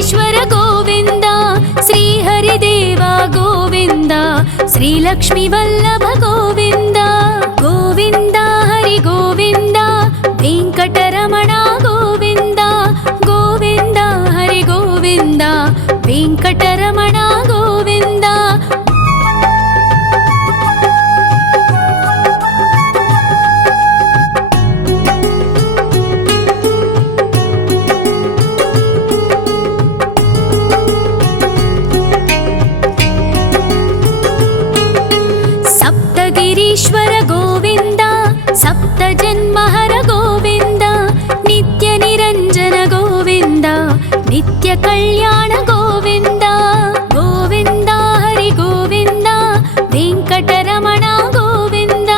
వెంకటేశ్వర గోవింద, శ్రీహరిదేవ గోవింద, శ్రీలక్ష్మీ వల్లభ గోవింద. గోవింద హరి గోవింద, వెంకటరమణ గోవింద. గోవింద హరి గోవింద, వెంకటరమణ గోవింద. సప్తగిరీశ్వర గోవింద, సప్త జన్మహర గోవింద, నిత్య నిరంజన గోవింద, నిత్య కళ్యాణ గోవింద. గోవింద హరి గోవింద, వెంకటరమణ గోవింద.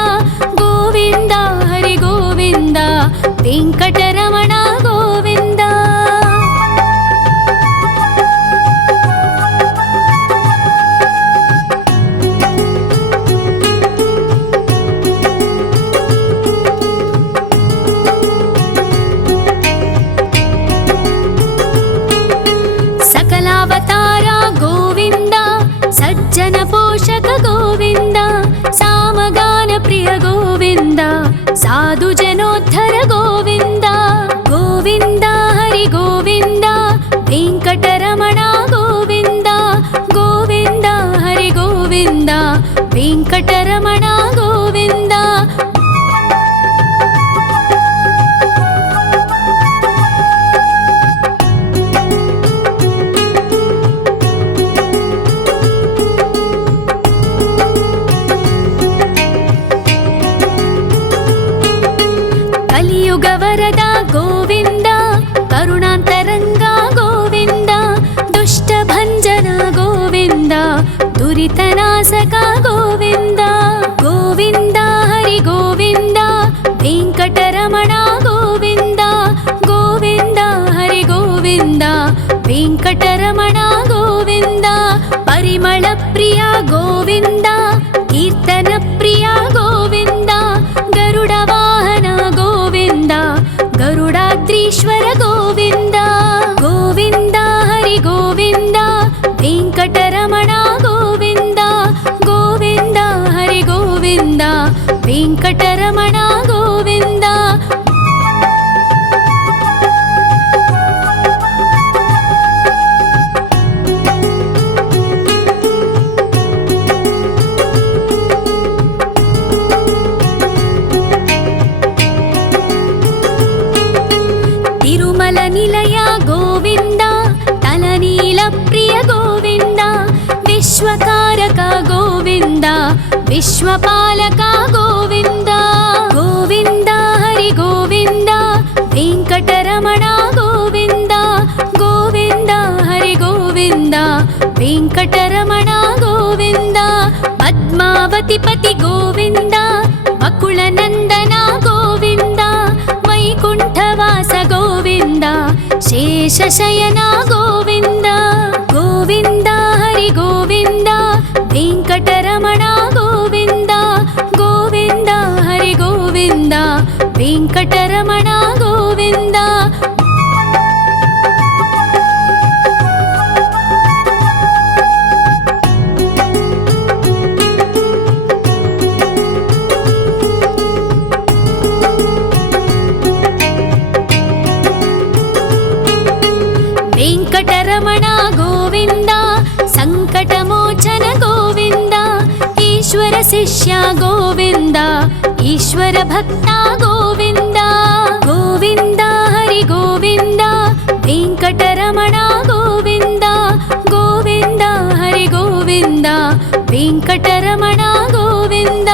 గోవింద హరి గోవింద, వెంకటరమణ గోవింద. సకలావతార గోవింద, సజ్జన పోషక గోవింద, సామగాన ప్రియ గోవింద, సాధు జనోద్ధర గోవింద. గోవింద హరి గోవింద, వెంకటరమణ గోవింద. గోవింద హరి గోవింద, వెంకటరమణ గోవింద. కలియుగ వరద గోవింద, కరుణాంతరంగ గోవింద, దుష్ట భంజన గోవింద, దురితనాశక గోవింద. గోవింద హరి గోవింద, వెంకటరమణ గోవింద. గోవింద హరి గోవింద, వెంకటరమణ గోవింద. పరిమళ ప్రియ గోవింద, కీర్తన ప్రియ గోవింద, గరుడ వాహన గోవింద, గరుడాద్రీశ్వర గోవింద. గోవింద హరి గోవింద, వెంకటరమణ గోవింద. గోవింద హరి గోవింద, వెంకటరమణ గోవింద. తిరుమల నిలయ గోవింద, తలనీల ప్రియ గోవింద, విశ్వకారక గోవింద, విశ్వపాలక గోవింద. గోవింద హరి గోవింద, వెంకటరమణ గోవింద. గోవింద హరి గోవింద, వెంకటరమణ గోవింద. పద్మావతి పతి గోవింద, వకుళ నందన గోవింద, వైకుంఠవాస గోవింద, శేషశయన గోవింద. గోవింద హరి గోవింద, వెంకటరమణ గోవింద. గోవింద హరి గోవింద, వెంకటరమణ గోవింద. వెంకటరమణ గోవింద, సంకటమోచన గోవింద, ఈశ్వర శిష్య గోవింద, ఈశ్వర భక్త గోవింద. గోవింద హరి గోవింద, వెంకటరమణ గోవింద. గోవింద హరి గోవింద, వెంకటరమణ గోవింద.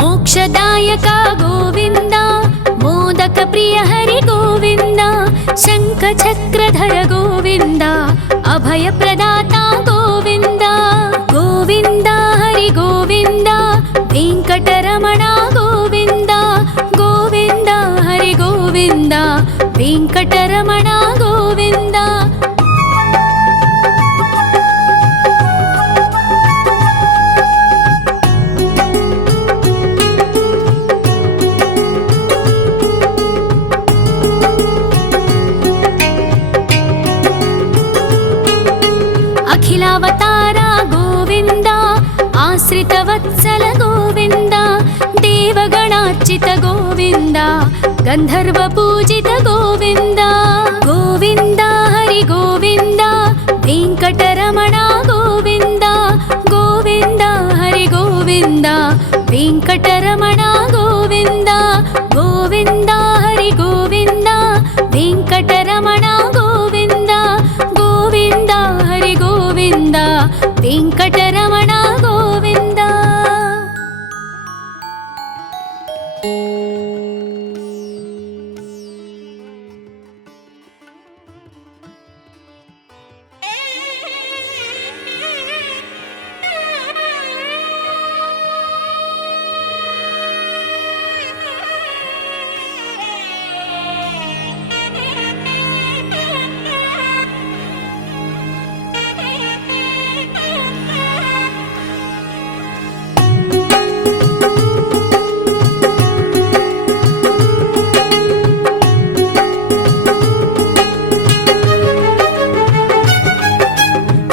మోక్షదాయక గోవింద, మోదక ప్రియ హరి గోవింద, శంఖ చక్రధర గోవింద, అభయ ప్రదాత గోవింద. గోవింద హరి గోవింద, వెంకటరమణ గోవింద. గోవింద హరి గోవింద, వెంకటరమణ గోవింద. आश्रितवत्सल गोविन्द देवगणार्चित गोविन्द गन्धर्वपूजित गोविन्द गोविन्द हरि गोविन्द वेङ्कटरमण गोविन्द गोविन्द हरि गोविन्द वेङ्कटरमण गोविन्द गोविन्द हरि गोविन्द वेङ्कटरमण गोविन्द गोविन्द हरि गोविन्द वेङ्कटरमण गोविन्द।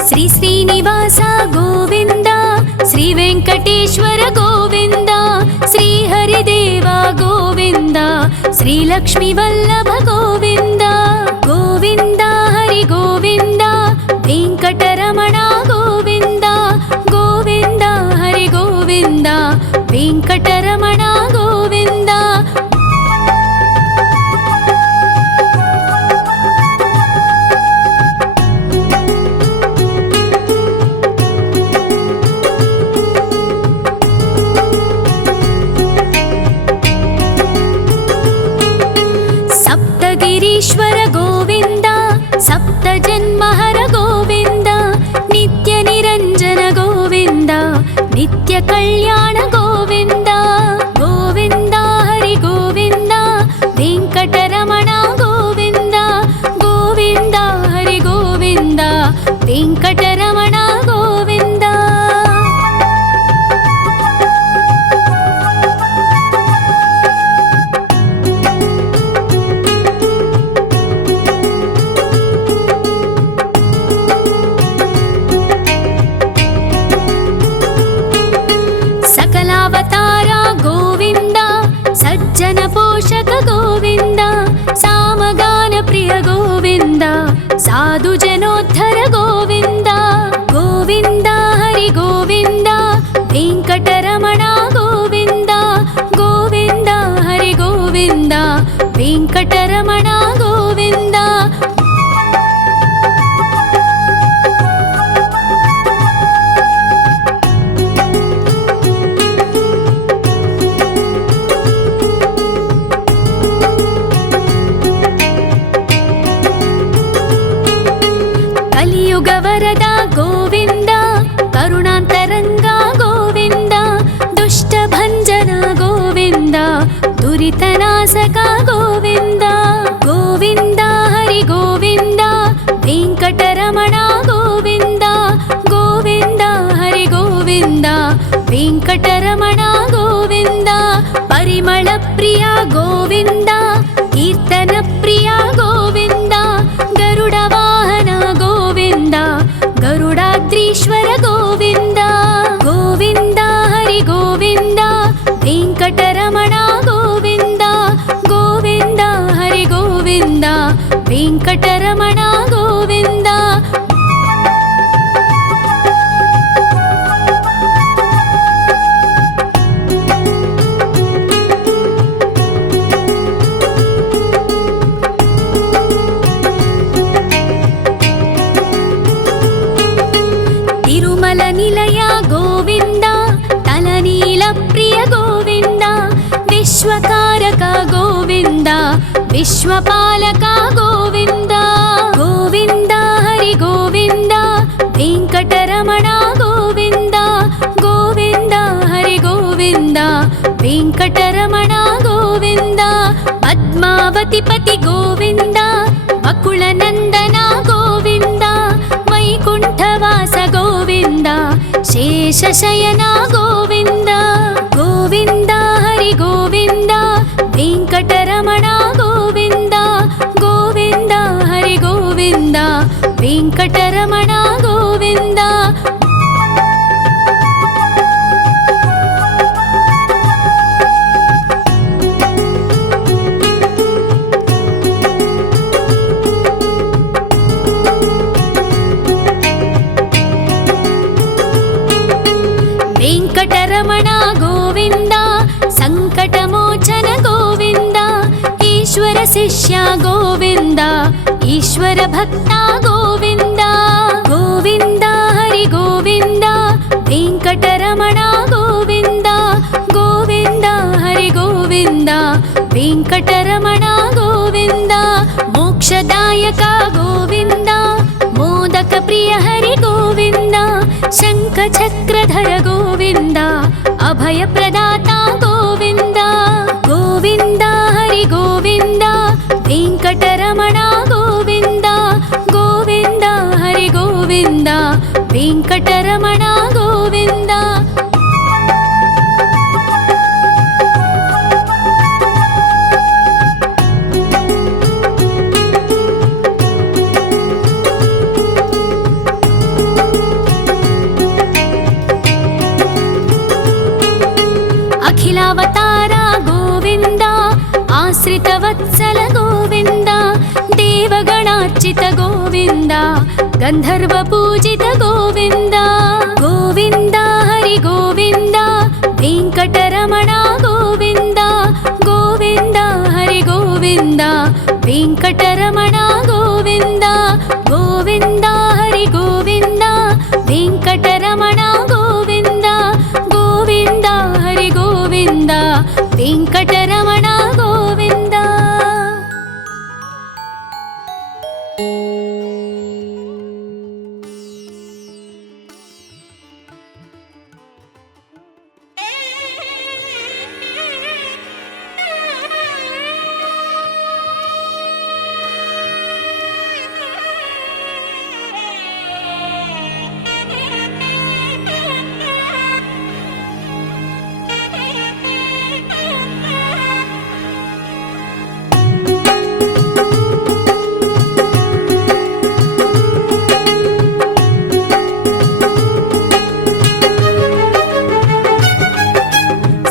श्री श्रीनिवास गोविन्द श्री वेङ्कटेश्वर गोविन्द श्री हरिदेव गोविन्द श्री लक्ष्मीवल्लभ गोविन्द गोविन्द हरि गोविन्द वेङ्कटरमण गोविन्द गोविन्द हरि गोविन्द वेङ्कटरमण गोविन्द। सप्तगिरीश्वर गोविन्द सप्तजन्महर गोविन्द नित्यनिरञ्जन गोविन्द नित्यकल्याण गोविन्द गोविन्द हरि गोविन्द वेङ्कटरमण गोविन्द गोविन्द हरि गोविन्द वेङ्कटरमण गोविन्द। सकलावतार गोविन्द सज्जन पोषक गोविन्द सामगान प्रिय गोविन्द साधु जनोद्धर गोविन्द गोविन्द हरि गोविन्द वेङ्कटरमण गोविन्द गोविन्द हरि गोविन्द वेङ्कटरमण गोविन्द। कलियुग वरद गोविन्द करुणान्तरङ्ग गोविन्द दुष्टभञ्जन गोविन्द दुरितनाशक गोविन्द गोविन्द हरि गोविन्द वेङ्कटरमण गोविन्द गोविन्द हरि गोविन्द वेङ्कटरमण गोविन्द। परिमल प्रिय गोविन्द कीर्तन प्रिय गोविन्द गरुड वाहन गोविन्द गरुडाद्रीश्वर गोविन्द गोविन्द हरि गोविन्द वेङ्कटरमण गोविन्द गोविन्द हरि गोविन्द वेङ्कटरमण गोविन्द। तिरुमल निलय गोविन्द तलनील प्रिय गोविन्द विश्वकारक गोविन्द विश्वपालक गोविन्द गोविन्द हरि गोविन्द वेङ्कटरमण गोविन्द गोविन्द हरि गोविन्द वेङ्कटरमण गोविन्द। पद्मावतिपति गोविन्द बकुलनन्दन गोविन्द वैकुण्ठवास गोविन्द शेषशयन गोविन्द गोविन्द हरि गोविन्द वेङ्कटरमण गोविन्द गोविन्द हरि गोविन्द वेङ्कटरमण गोविन्द। వెంకటరమణ గోవింద సంకటమోచన గోవింద ఈశ్వర శిష్య గోవింద ఈశ్వర భక్త గోవింద గోవింద హరి గోవింద వెంకటరమణ గోవింద గోవింద హరి గోవింద వెంకటరమణ గోవింద మోక్షదాయక గోవింద మోదక ప్రియ హరి గోవింద శంఖ చక్రధర గోవింద అభయ ప్రదాత గోవింద గోవింద హరి గోవింద వెంకటరమణ గోవింద గోవింద హరి గోవింద వెంకటరమణ గోవింద అఖిలావతార గోవింద ఆశ్రితవత్సల గోవింద దేవగణార్చిత గోవింద గంధర్వ పూజిత గోవింద గోవింద హరి గోవింద వెంకటరమణ గోవింద గోవింద హరి గోవింద వెంకటరమణ గోవింద గోవింద హరి గోవింద వెంకటరమణ గోవింద గోవింద హరి గోవింద వెంకటరమణ గోవింద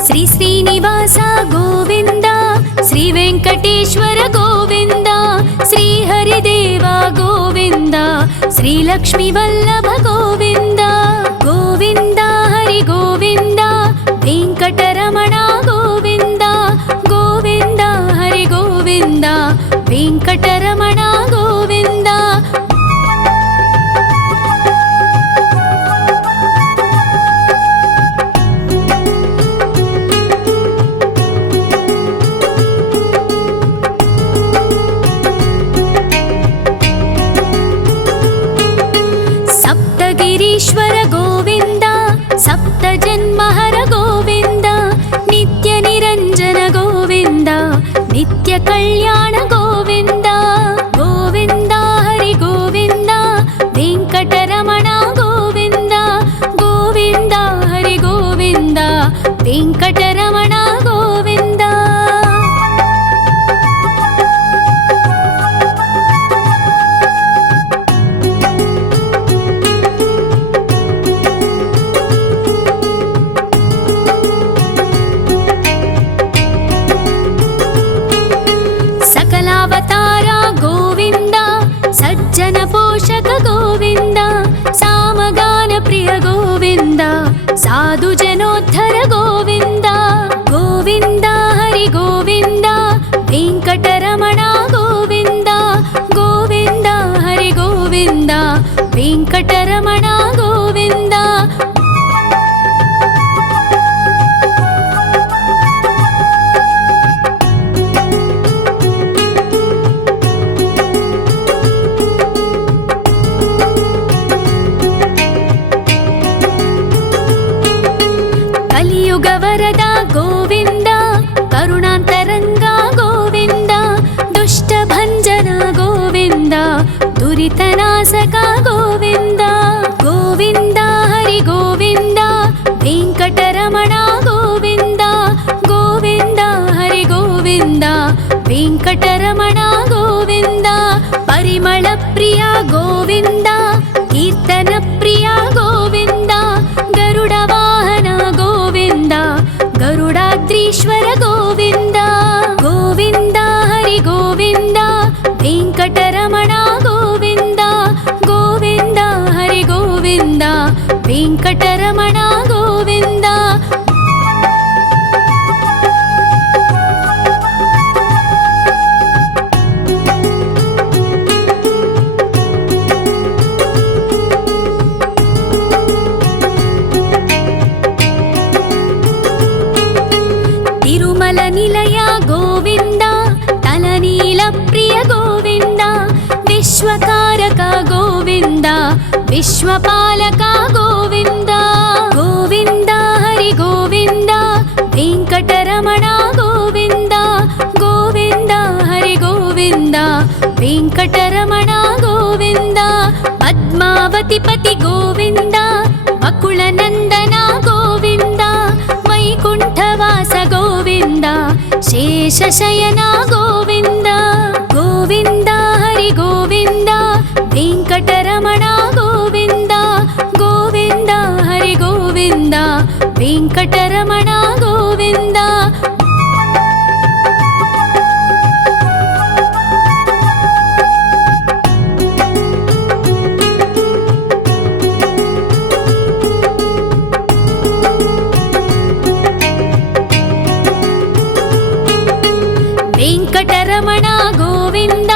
శ్రీ శ్రీనివాస గోవింద శ్రీ వెంకటేశ్వర గోవింద శ్రీ హరిదేవ గోవింద శ్రీ లక్ష్మీ వల్లభ గోవింద గోవింద హరి గోవింద వెంకటరమణ గోవింద గోవింద హరి గోవింద వెంకటరమణ గోవింద సప్తగిరీశ్వర గోవింద సప్త జన్మహర గోవింద నిత్య నిరంజన గోవింద నిత్య కళ్యాణ గోవింద గోవింద హరి గోవింద వెంకటరమణ గోవింద గోవింద హరి గోవింద వెంకటరమణ గోవింద సకలావతార గోవింద సజ్జన పోషక గోవింద సామగాన ప్రియ గోవింద సాధు జనోద్ధర గోవింద గోవింద హరి గోవింద వెంకటరమణ గోవింద గోవింద హరి గోవింద వెంకటరమణ గోవింద కలియుగ వరద గోవింద కరుణాంతరంగ గోవింద దుష్ట భంజన గోవింద దురితనాశక గోవింద గోవింద హరి గోవింద వెంకటరమణ గోవింద గోవింద హరి గోవింద వెంకటరమణ గోవింద పరిమళ ప్రియ గోవింద కీర్తన ప్రియ గోవింద గరుడ వాహన గోవింద గరుడాద్రీశ్వర గోవింద గోవింద హరి గోవింద వెంకటరమణ గోవింద గోవింద హరి గోవింద వెంకటరమణ గోవింద విశ్వపాలక గోవింద గోవింద హరి గోవింద వెంకటరమణ గోవింద గోవింద హరి గోవింద వెంకటరమణ గోవింద పద్మావతి పతి గోవింద బకుళ నందన గోవింద వైకుంఠవాస గోవింద శేషశయన గోవింద గోవింద హరి గోవింద వెంకటరమణ గోవింద గోవింద హరి గోవింద వెంకటరమణ గోవింద వెంకటరమణ గోవింద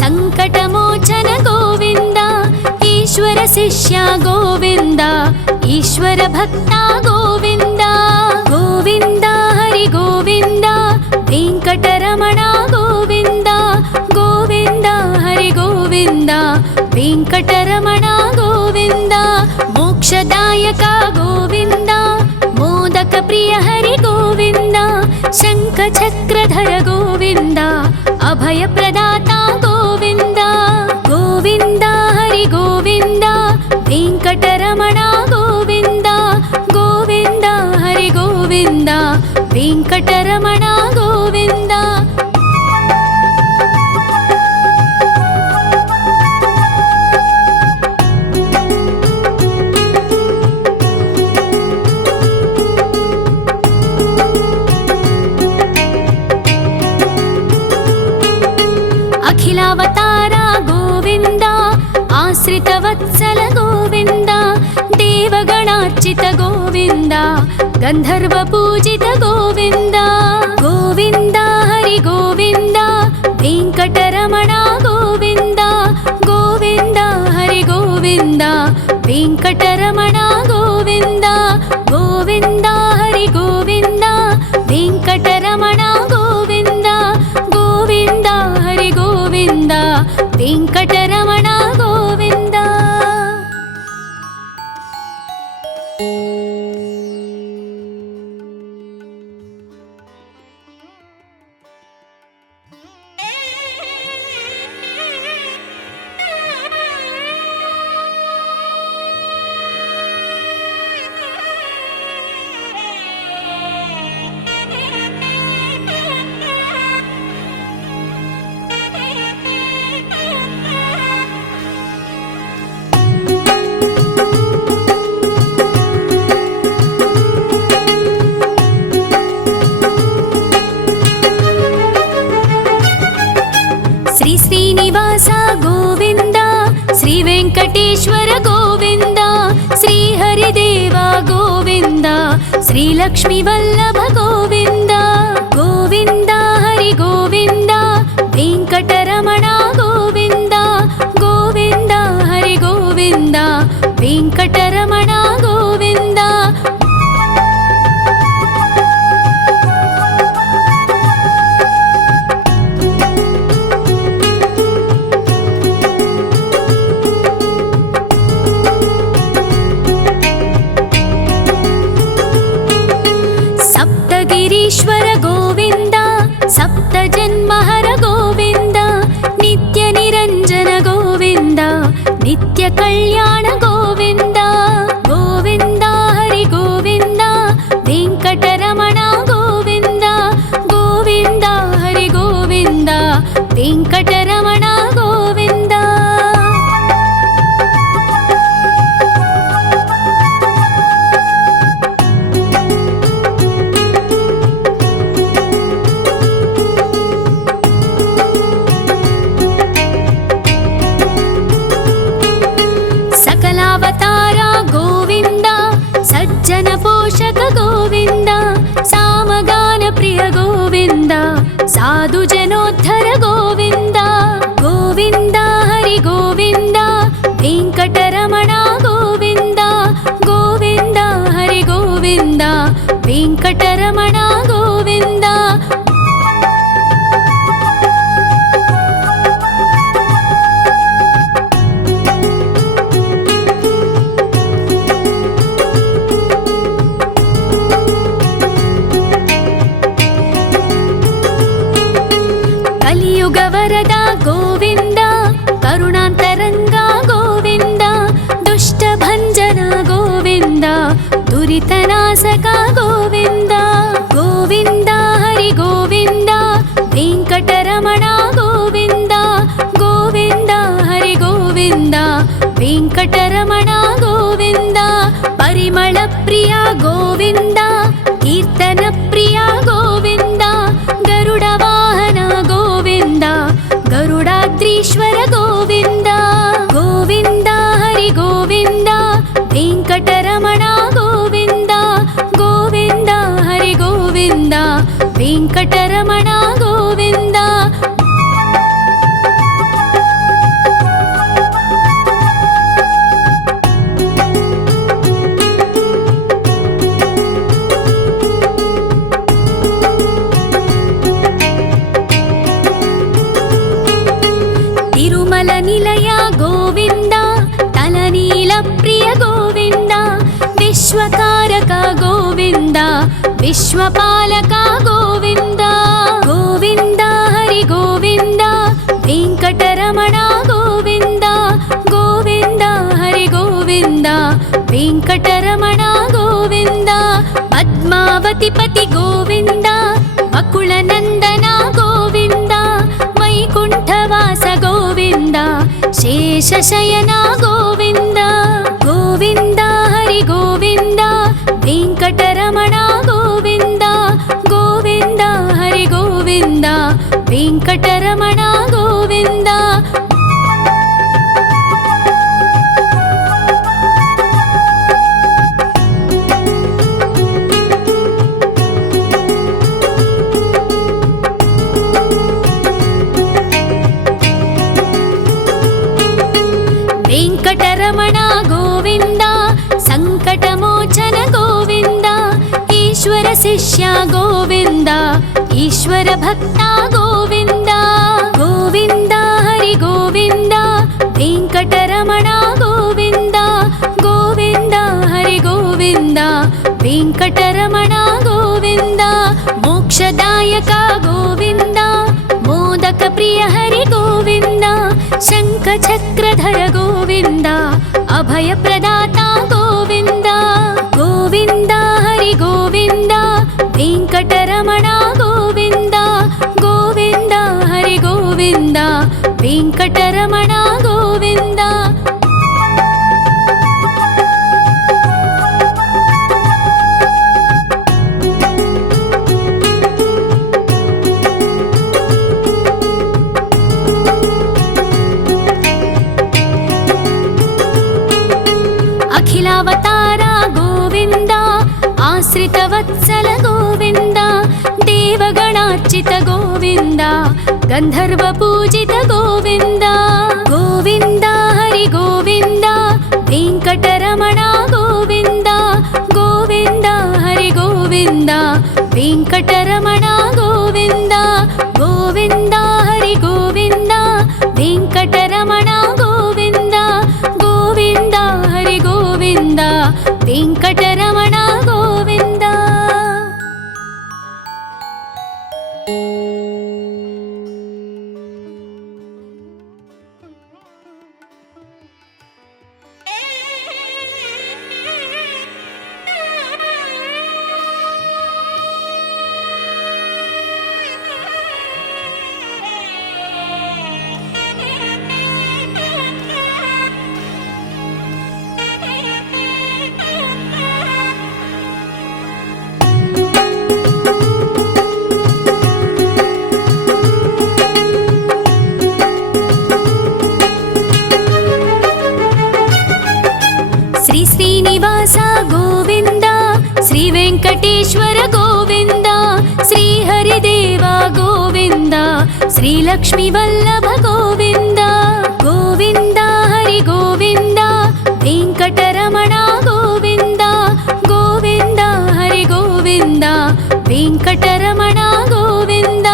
సంకటమోచన గోవింద ఈశ్వర శిష్య గోవింద ఈశ్వర భక్త గోవింద గోవింద హరి గోవింద వెంకటరమణ గోవింద గోవింద హరి గోవింద వెంకటరమణ గోవింద మోక్షదాయక గోవింద మోదక ప్రియ హరి గోవింద శంఖ చక్రధర గోవింద అభయ ప్రదాత గోవింద గోవింద హరి గోవింద వెంకటరమణ గోవింద గోవింద హరి గోవింద వెంకటరమణ గోవింద అఖిలావతార గోవింద ఆశ్రితవత్సల గోవింద దేవగణార్చిత గోవింద గంధర్వ పూజిత గోవింద గోవింద హరి గోవింద వెంకటరమణ గోవింద గోవింద హరి గోవింద వెంకటరమణ గోవింద గోవింద హరి గోవింద వెంకటరమణ గోవింద గోవింద హరి గోవింద వెంకటరమణ గోవింద శ్రీ శ్రీనివాస గోవింద శ్రీ వెంకటేశ్వర గోవింద శ్రీ హరిదేవ గోవింద శ్రీ లక్ష్మీ వల్లభ గోవింద గోవింద హరి గోవింద వెంకటరమణ గోవింద గోవింద హరి గోవింద వెంకటరమణ గోవింద సప్తగిరీశ్వర గోవింద సప్త జన్మహర గోవింద నిత్య నిరంజన గోవింద నిత్య కళ్యాణ గోవింద గోవింద హరి గోవింద వెంకటరమణ గోవింద గోవింద హరి గోవింద వెంకటరమణ గోవింద సకలావతార గోవింద సజ్జన పోషక గోవింద సామగాన ప్రియ గోవింద సాధు జనోద్ధర గోవింద గోవింద హరి గోవింద వెంకటరమణ గోవింద గోవింద హరి గోవింద వెంకటరమణ గోవింద विश्वकारक गोविन्द विश्वपालक गोविन्द गोविन्द हरि गोविन्द वेङ्कटरमण गोविन्द गोविन्द हरि गोविन्द वेङ्कटरमण गोविन्द पद्मावतिपति गोविन्द वकुलनन्दन गोविन्द वैकुण्ठवास गोविन्द शेषशयन गोविन्द गोविन्द हरि गोविन्द वेङ्कटरमण गोविन्द गोविन्द हरि गोविन्द वेङ्कटरमण गोविन्द वेङ्कटरमण गोविन्द सङ्कटमोचन गोविन्द ईश्वर शिष्य गोविन्द ईश्वर भक्त गोविन्द गोविन्द हरि गोविन्द वेङ्कटरमण गोविन्द गोविन्द हरि गोविन्द वेङ्कटरमण गोविन्द मोक्षदायक गोविन्द मोदक प्रिय हरि गोविन्द शङ्खचक्रधर गोविन्द अभयप्रदाता गोविन्द गोविन्द हरि गोविन्द वेङ्कटरमण गोविन्द गोविन्द हरि गोविन्द वेङ्कटरमण गोविन्द अखिलावतार गोविन्द आश्रितवत्सल गोविन्द देवगणार्चित गोविन्द गन्धर्वपूजित गोविन्द गोविन्द हरि गोविन्द वेङ्कटरमण गोविन्द गोविन्द हरि गोविन्द वेङ्कटरमण गोविन्द गोविन्द हरि गोविन्द वेङ्कटरमण गोविन्द गोविन्द हरि गोविन्द वेङ्कटरमण गोविन्द श्री श्रीनिवास गोविन्द श्री वेङ्कटेश्वर गोविन्द श्री हरिदेव गोविन्द श्री लक्ष्मीवल्लभ गोविन्द गोविन्द हरि गोविन्द वेङ्कटरमण गोविन्द गोविन्द हरि गोविन्द वेङ्कटरमण गोविन्द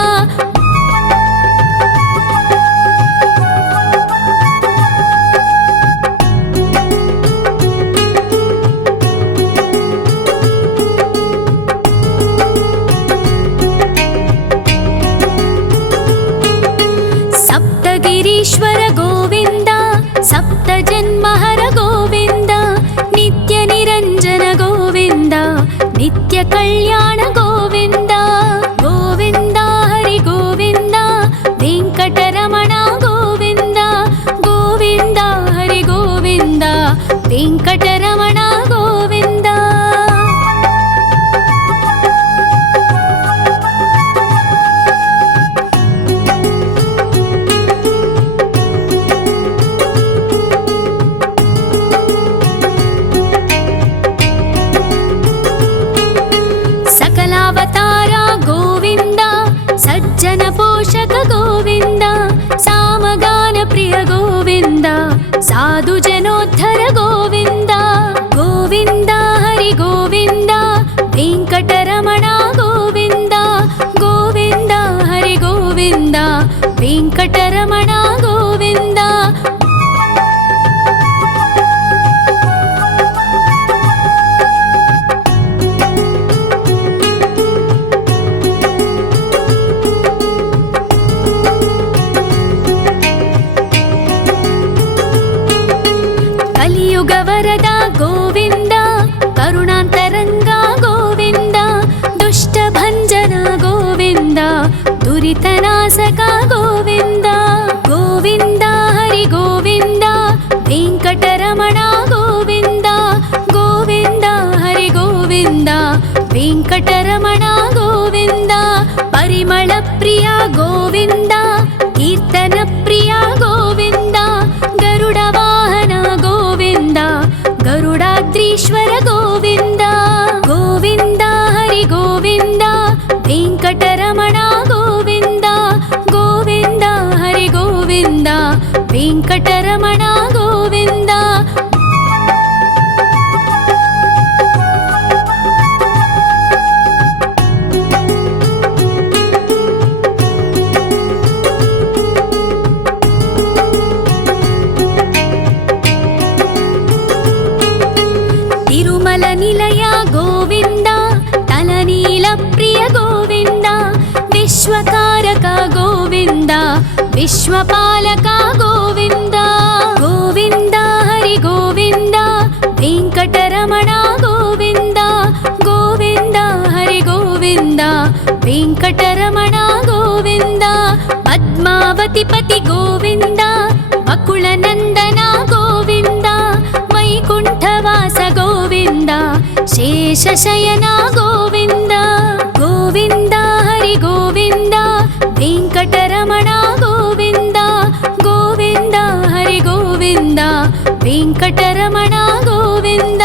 सप्तगिरीश्वर गोविन्द सप्तजन्महर गोविन्द नित्यनिरञ्जन गोविन्द नित्यकल्याण गोविन्द गोविन्द हरि गोविन्द वेङ्कटरमण गोविन्द गोविन्द हरि गोविन्द वेङ्कटरमण गोविन्द सकला ವೆಂಕಟರಮಣ ಗೋವಿಂದ. ಪರಿಮಳ ಪ್ರಿಯ ಗೋವಿಂದ, ಕೀರ್ತನ ಪ್ರಿಯ ಗೋವಿಂದ. ಗರುಡ ವಾಹನ ಗೋವಿಂದ, ಗರುಡಾದ್ರೀಶ್ವರ ಗೋವಿಂದ. ಗೋವಿಂದ ಹರಿ ಗೋವಿಂದ, ವೆಂಕಟರಮಣ ಗೋವಿಂದ. ಗೋವಿಂದ ಹರಿ ಗೋವಿಂದ, ವೆಂಕಟರಮಣ ಗೋವಿಂದ. ತಿರುಮಲ ನಿಲಯ ಗೋವಿಂದ, ತಲನೀಲ ಪ್ರಿಯ ಗೋವಿಂದ. ವಿಶ್ವಕಾರಕ ಗೋವಿಂದ, ವಿಶ್ವಪಾಲಕ ಗೋವಿಂದ. ಗೋವಿಂದ ಹರಿ ಗೋವಿಂದ, ವೆಂಕಟರಮಣ ಗೋವಿಂದ. ಗೋವಿಂದ ಹರಿ ಗೋವಿಂದ, ವೆಂಕಟರಮಣ ಗೋವಿಂದ. ಪದ್ಮಾವತಿ ಪತಿ ಗೋವಿಂದ, ಅಕುಳ ನಂದನ ಗೋವಿಂದ. ವೈಕುಂಠವಾಸ ಗೋವಿಂದ, ಶೇಷಶಯನ ಗೋವಿಂದ. ಗೋವಿಂದ ಹರಿ ಗೋವಿಂದ, ವೆಂಕಟರಮಣ ಗೋವಿಂದ. ಗೋವಿಂದ ಹರಿ ಗೋವಿಂದ, ವೆಂಕಟರಮಣ ಗೋವಿಂದ.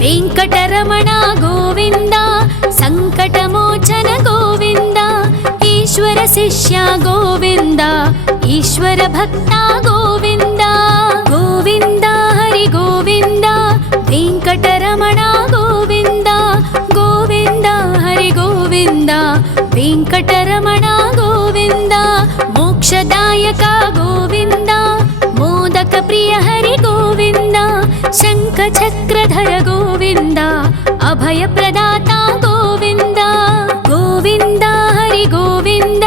ವೆಂಕಟರಮಣ ಗೋವಿಂದ, ಸಂಕಟಮೋಚನ ಗೋವಿಂದ. ಈಶ್ವರ ಶಿಷ್ಯ ಗೋವಿಂದ, ಈಶ್ವರ ಭಕ್ತ ಗೋವಿಂದ. ಗೋವಿಂದ ಹರಿ ಗೋವಿಂದ, ವೆಂಕಟರಮಣ ಗೋವಿಂದ. ಗೋವಿಂದ ಹರಿ ಗೋವಿಂದ, ವೆಂಕಟರಮಣ ಗೋವಿಂದ. ಮೋಕ್ಷದಾಯಕ ಗೋವಿಂದ, ಮೋದಕ ಪ್ರಿಯ ಹರಿ ಗೋವಿಂದ. ಶಂಖ ಚಕ್ರಧರ ಗೋವಿಂದ, ಅಭಯ ಪ್ರದಾತ ಗೋವಿಂದ. ಗೋವಿಂದ ಹರಿ ಗೋವಿಂದ,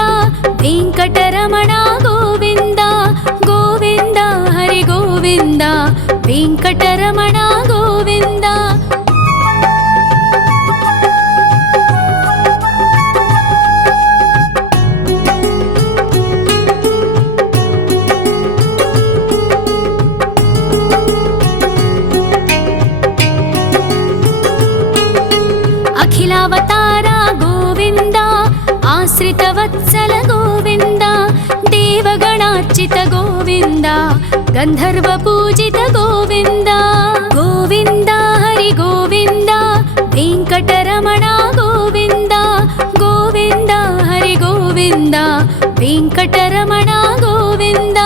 ವೆಂಕಟರಮಣ ಗೋವಿಂದ. ಗೋವಿಂದ ಹರಿ ಗೋವಿಂದ, ವೆಂಕಟರಮಣ ಗೋವಿಂದ. ಅಖಿಲಾವತಾರ ಗೋವಿಂದ, ಆಶ್ರಿತ ವತ್ಸಲ ಗೋವಿಂದ. ದೇವಗಣಾರ್ಚಿತ ಗೋವಿಂದ, ಗಂಧರ್ವ ಪೂಜಿತ ಗೋವಿಂದ. ಗೋವಿಂದ ಹರಿ ಗೋವಿಂದ, ವೆಂಕಟರಮಣ ಗೋವಿಂದ. ಗೋವಿಂದ ಹರಿ ಗೋವಿಂದ, ವೆಂಕಟರಮಣ ಗೋವಿಂದ.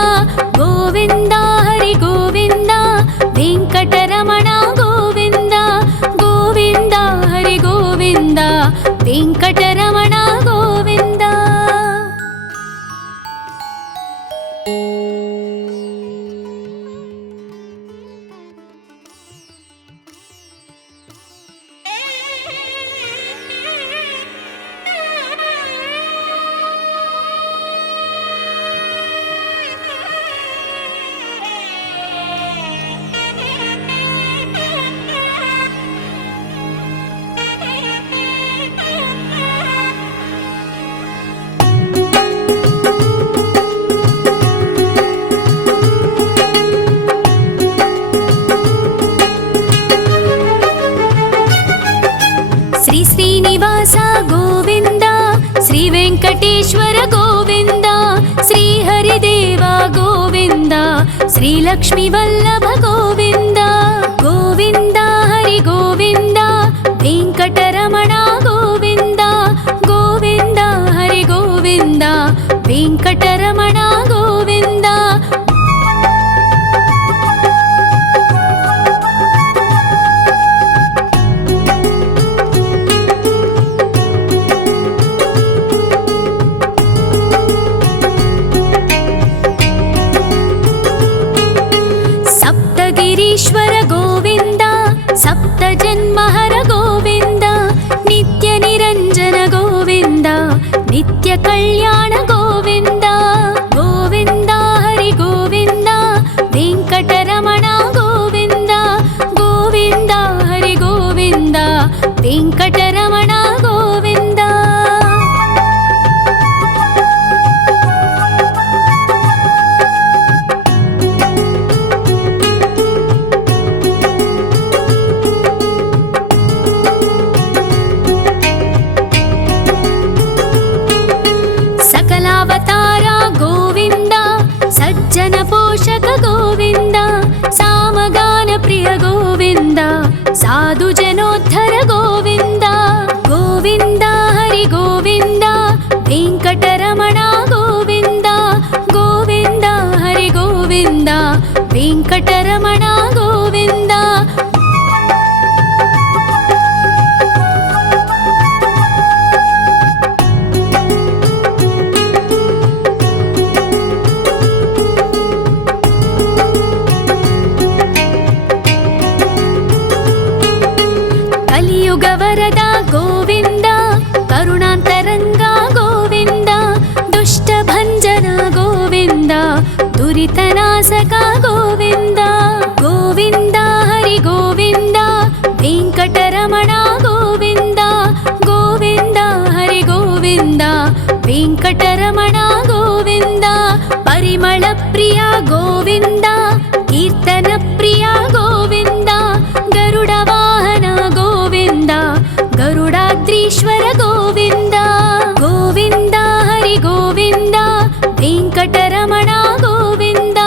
ಗೋವಿಂದ ಹರಿ ಗೋವಿಂದ, ವೆಂಕಟರಮಣ ಗೋವಿಂದ. ಗೋವಿಂದ ಹರಿ ಗೋವಿಂದ, ವೆಂಕಟರಮಣ ಗೋವಿಂದ. ಶ್ರೀನಿವಾಸ ಗೋವಿಂದ, ಶ್ರೀ ವೆಂಕಟೇಶ್ವರ ಗೋವಿಂದ. ಶ್ರೀ ಹರಿದೇವ ಗೋವಿಂದ, ಶ್ರೀ ಲಕ್ಷ್ಮೀ ವಲ್ಲಭ ಗೋವಿಂದ. ಗೋವಿಂದ ಹರಿ ಗೋವಿಂದ, ವೆಂಕಟರಮಣ ಗೋವಿಂದ. ಗೋವಿಂದ ಹರಿ ಗೋವಿಂದ, ವೆಂಕಟರಮಣ ಗೋವಿಂದ. కలియుగ వరద గోవింద, కరుణాంతరంగ గోవింద, దుష్ట భంజన గోవింద, దురితనాశక గోవింద. గోవింద హరి గోవింద, వెంకటరమణ గోవింద, గోవింద హరి గోవింద, వెంకటరమణ గోవింద. పరిమళ ప్రియ గోవింద, కీర్తన ప్రియ గోవింద, గరుడ వాహన గోవింద, గరుడాద్రీశ్వర గోవింద. గోవింద హరి గోవింద, వెంకటరమణ గోవింద,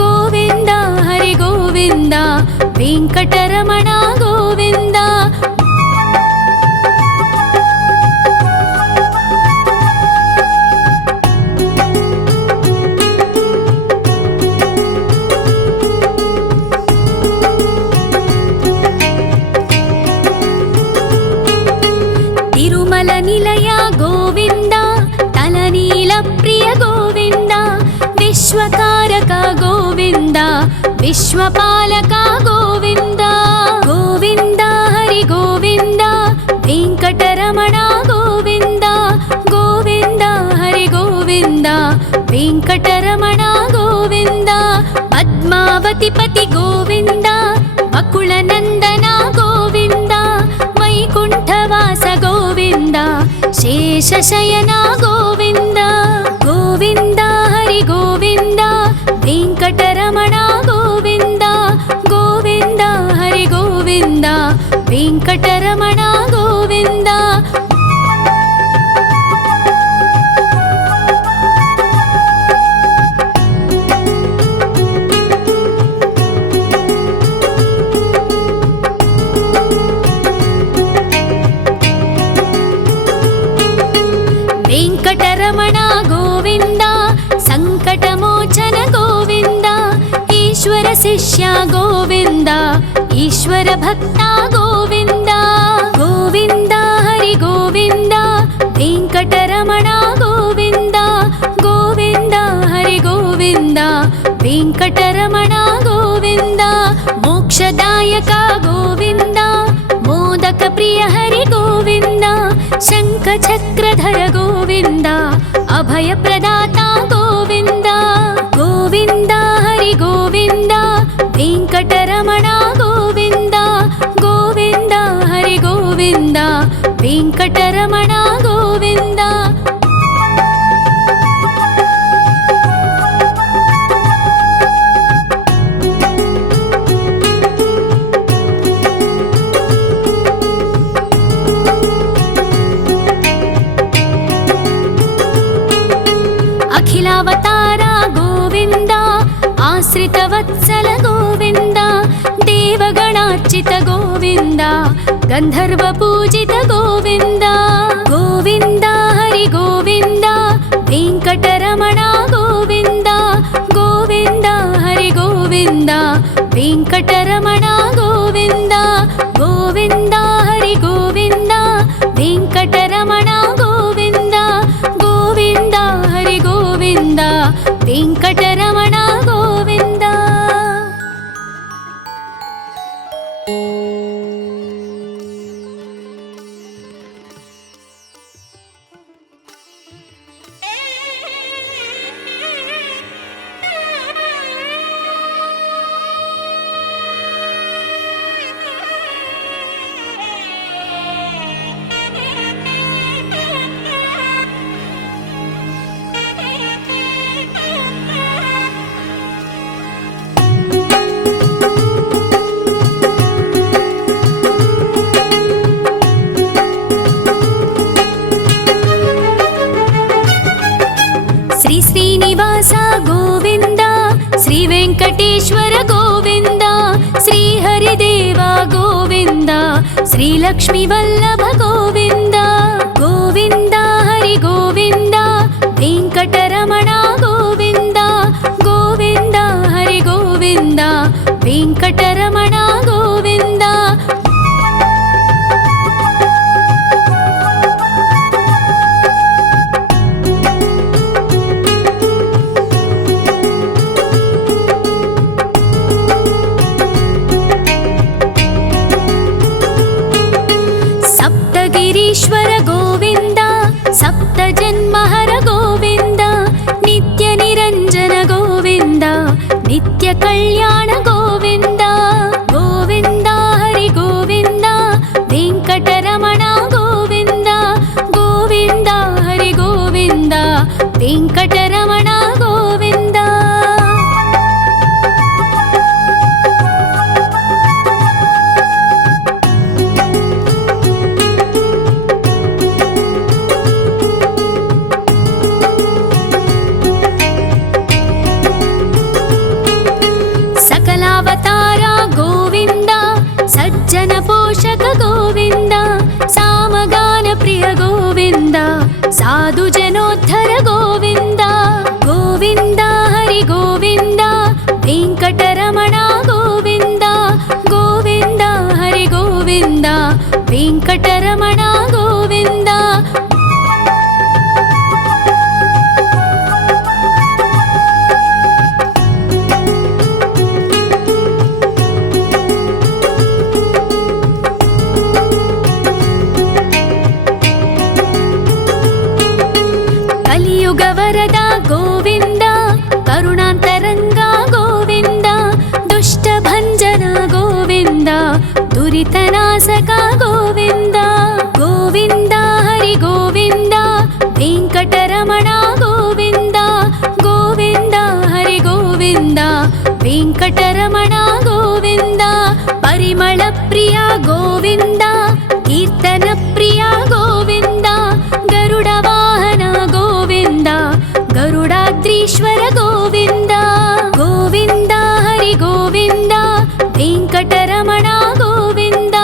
గోవింద హరి గోవింద, వెంకటరమణ గోవింద. తిరుమల నిలయ గోవింద, తలనీల ప్రియ గోవింద, విశ్వకారక గోవింద, విశ్వపాలక గోవింద. గోవింద హరి గోవింద, వెంకటరమణ గోవింద, గోవింద హరి గోవింద, వెంకటరమణ గోవింద. పద్మావతి పతి గోవింద, బకుళ నందన గోవింద, వైకుంఠవాస గోవింద, శేషశయన గోవింద. గోవింద హరి గోవింద, వెంకటరమణ గోవింద, గోవింద హరి గోవింద, వెంకటరమణ గోవింద. వెంకటరమణ గోవింద, సంకటమోచన గోవింద, ఈశ్వర శిష్య గోవింద, ఈశ్వర భక్త గోవింద. గోవింద హరి గోవింద, వెంకటరమణ గోవింద, గోవింద హరి గోవింద, వెంకటరమణ గోవింద. మోక్షదాయక గోవింద, మోదక ప్రియ హరి గోవింద, శంఖ చక్రధర గోవింద, అభయ ప్రదాత గోవింద. గోవింద హరి గోవింద, వెంకటరమణ గోవింద, గోవింద హరి గోవింద, వెంకటరమణ గోవింద. అఖిలావతార గోవింద, ఆశ్రిత వత్సల గోవింద, దేవగణార్చిత గోవింద, గంధర్వ పూజిత గోవింద. గోవింద హరి గోవింద, వెంకటరమణ గోవింద, గోవింద హరి గోవింద, వెంకటరమణ గోవింద. గోవింద హరి గోవింద, వెంకటరమణ గోవింద, గోవింద హరి గోవింద, వెంకటరమణ గోవింద. శ్రీనివాస గోవింద, శ్రీ వెంకటేశ్వర గోవింద, శ్రీ హరిదేవ గోవింద, శ్రీ లక్ష్మీ వల్లభ గోవింద. గోవింద హరి గోవింద, వెంకటరమణ గోవింద, గోవింద హరి గోవింద, వెంకటరమణ గోవింద. ವೆಂಕಟರಮಣ ಗೋವಿಂದ. ಕಲಿಯುಗ ವರದ ಗೋವಿಂದ, ಕರುಣಾಂತರಂಗ ಗೋವಿಂದ, ದುಷ್ಟ ಭಂಜನ ಗೋವಿಂದ, ದುರಿತನಾಶಕ ಗೋವಿಂದ. ಗೋವಿಂದ ಹರಿ ಗೋವಿಂದ, ವೆಂಕಟರಮಣ ಗೋವಿಂದ. ಗೋವಿಂದ ಹರಿ ಗೋವಿಂದ, ವೆಂಕಟರಮಣ ಗೋವಿಂದ. ಪರಿಮಳ ಪ್ರಿಯ ಗೋವಿಂದ, ಕೀರ್ತನ ಪ್ರಿಯ ಗೋವಿಂದ. ಗರುಡ ವಾಹನ ಗೋವಿಂದ, ಗರುಡಾದ್ರೀಶ್ವರ ಗೋವಿಂದ. ಗೋವಿಂದ ಹರಿ ಗೋವಿಂದ, ವೆಂಕಟರಮಣ ಗೋವಿಂದ.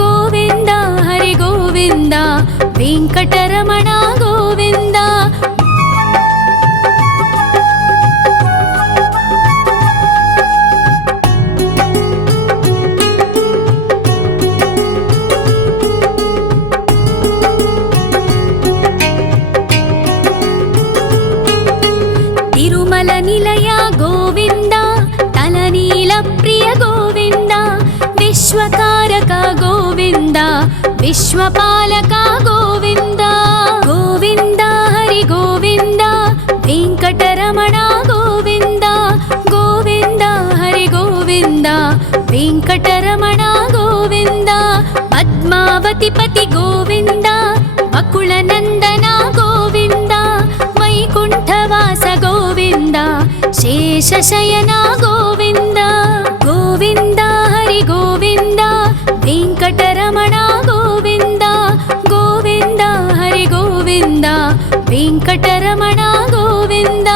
ಗೋವಿಂದ ಹರಿ ಗೋವಿಂದ, ವೆಂಕಟರಮಣ ಗೋವಿಂದ. ತಿರುಮಲ ನಿಲಯ ಗೋವಿಂದ, ತಲನೀಲ ಪ್ರಿಯ ಗೋವಿಂದ. ವಿಶ್ವಕಾರಕ ಗೋವಿಂದ, ವಿಶ್ವಪಾಲಕ ಗೋವಿಂದ. ಗೋವಿಂದ ಹರಿ ಗೋವಿಂದ, ವೆಂಕಟರಮಣ ಗೋವಿಂದ. ಗೋವಿಂದ ಹರಿ ಗೋವಿಂದ, ವೆಂಕಟರಮಣ ಗೋವಿಂದ. ಪದ್ಮಾವತಿ ಪತಿ ಗೋವಿಂದ, ಬಕುಳ ನಂದನ ಗೋವಿಂದ. ವೈಕುಂಠವಾಸ ಗೋವಿಂದ, ಶೇಷಶಯನ ಗೋವಿಂದ. ಗೋವಿಂದ ಹರಿ ಗೋವಿಂದ, ವೆಂಕಟರಮಣ ಗೋವಿಂದ. ಗೋವಿಂದ ಹರಿ ಗೋವಿಂದ, ವೆಂಕಟರಮಣ ಗೋವಿಂದ.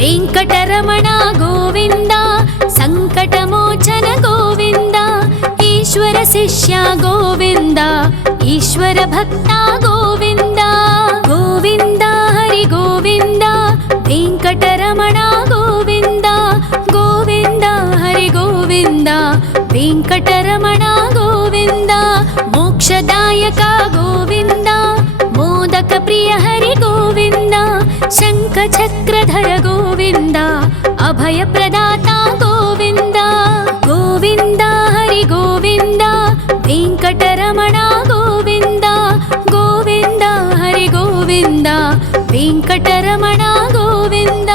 ವೆಂಕಟರಮಣ ಗೋವಿಂದ, ಸಂಕಟಮೋಚನ ಗೋವಿಂದ. ಈಶ್ವರ ಶಿಷ್ಯ ಗೋವಿಂದ, ಈಶ್ವರ ಭಕ್ತ ಗೋವಿಂದ. ಗೋವಿಂದ ಹರಿ ಗೋವಿಂದ, ವೆಂಕಟರಮಣ ಗೋವಿಂದ. ಗೋವಿಂದ ಹರಿ ಗೋವಿಂದ, ವೆಂಕಟರಮಣ ಗೋವಿಂದ. ಮೋಕ್ಷದಾಯಕ ಗೋವಿಂದ, ಮೋದಕ ಪ್ರಿಯ ಹರಿ ಗೋವಿಂದ. ಶಂಖ ಚಕ್ರಧರ ಗೋವಿಂದ, ಅಭಯ ಪ್ರದಾತ ಗೋವಿಂದ. ಗೋವಿಂದ ಹರಿ ಗೋವಿಂದ, ವೆಂಕಟರಮಣ ಗೋವಿಂದ. ಗೋವಿಂದ ಹರಿ ಗೋವಿಂದ, ವೆಂಕಟರಮಣ ಗೋವಿಂದ.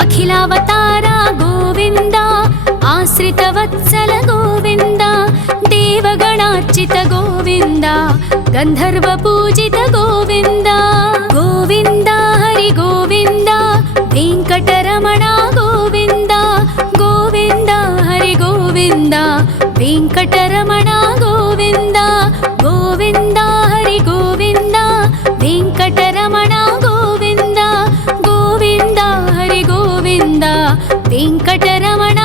ಅಖಿಲಾವತಾರ ಗೋವಿಂದ, ಆಶ್ರಿತ ವತ್ಸಲ ಗೋವಿಂದ. ದೇವಗಣಾರ್ಚಿತ ಗೋವಿಂದ, ಗಂಧರ್ವ ಪೂಜಿತ ಗೋವಿಂದ. ಗೋವಿಂದ ಹರಿ ಗೋವಿಂದ, ವೆಂಕಟರಮಣ ಗೋವಿಂದ. ಗೋವಿಂದ ಹರಿ ಗೋವಿಂದ, ವೆಂಕಟರಮಣ ಗೋವಿಂದ. ಗೋವಿಂದ ಹರಿ ಗೋವಿಂದ, ವೆಂಕಟರಮಣ ಗೋವಿಂದ. ಗೋವಿಂದ ಹರಿ ಗೋವಿಂದ, ವೆಂಕಟರಮಣ